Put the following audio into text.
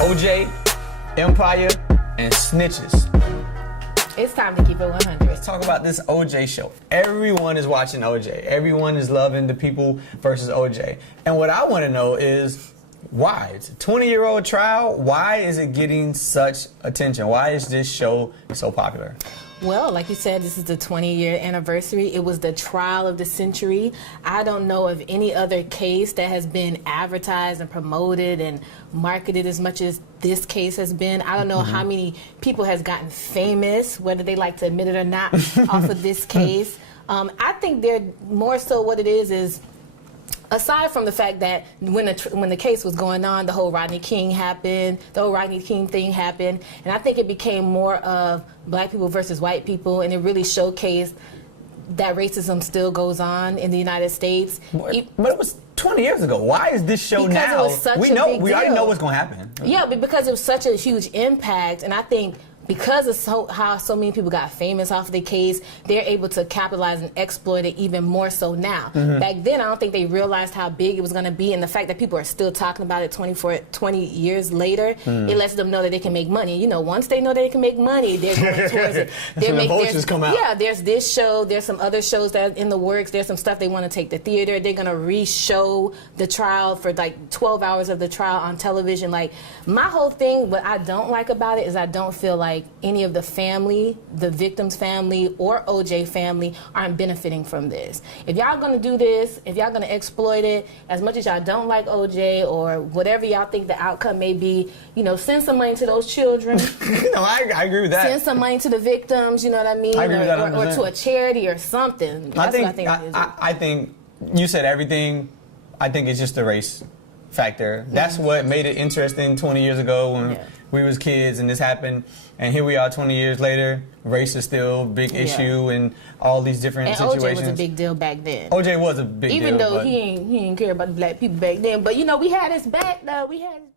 OJ, Empire, and snitches. It's time to keep it 100. Let's talk about this OJ show. Everyone is watching OJ. Everyone is loving the People versus OJ. And what I want to know is why? It's a 20-year-old trial. Why is it getting such attention? Why is this show so popular? Well, like you said, this is the 20-year anniversary. It was the trial of the century. I don't know of any other case that has been advertised and promoted and marketed as much as this case has been. I don't know how many people has gotten famous, whether they like to admit it or not, off of this case. I think they're more so what it is aside from the fact that when the case was going on, the whole Rodney King happened, the whole Rodney King thing happened, and I think it became more of black people versus white people, and it really showcased that racism still goes on in the United States. But it was 20 years ago. Why is this show because now? It was such we a know big we deal. already know what's going to happen. Yeah, but because it was such a huge impact, and I think because of how so many people got famous off of the case, they're able to capitalize and exploit it even more so now. Back then, I don't think they realized how big it was going to be, and the fact that people are still talking about it 20 years later, it lets them know that they can make money. You know, once they know that they can make money, they're going towards it. The vultures come out. Yeah, there's this show, there's some other shows that are in the works, there's some stuff they want to take to theater, they're going to re-show the trial for like 12 hours of the trial on television. Like, my whole thing, what I don't like about it is I don't feel like any of the family, the victim's family, or OJ family aren't benefiting from this. If y'all gonna do this, if y'all gonna exploit it, as much as y'all don't like OJ or whatever y'all think the outcome may be, you know, send some money to those children. No, I agree with that. Send some money to the victims, you know what I mean? I agree with that 100%. Or to a charity or something. That's what I think it is. I think you said everything. I think it's just the race factor. That's what made it interesting 20 years ago when we was kids and this happened. And here we are 20 years later, race is still a big issue and all these different situations. OJ was a big deal back then. OJ was a big deal. Even though he ain't care about the black people back then. But, you know, we had his back, though. We had his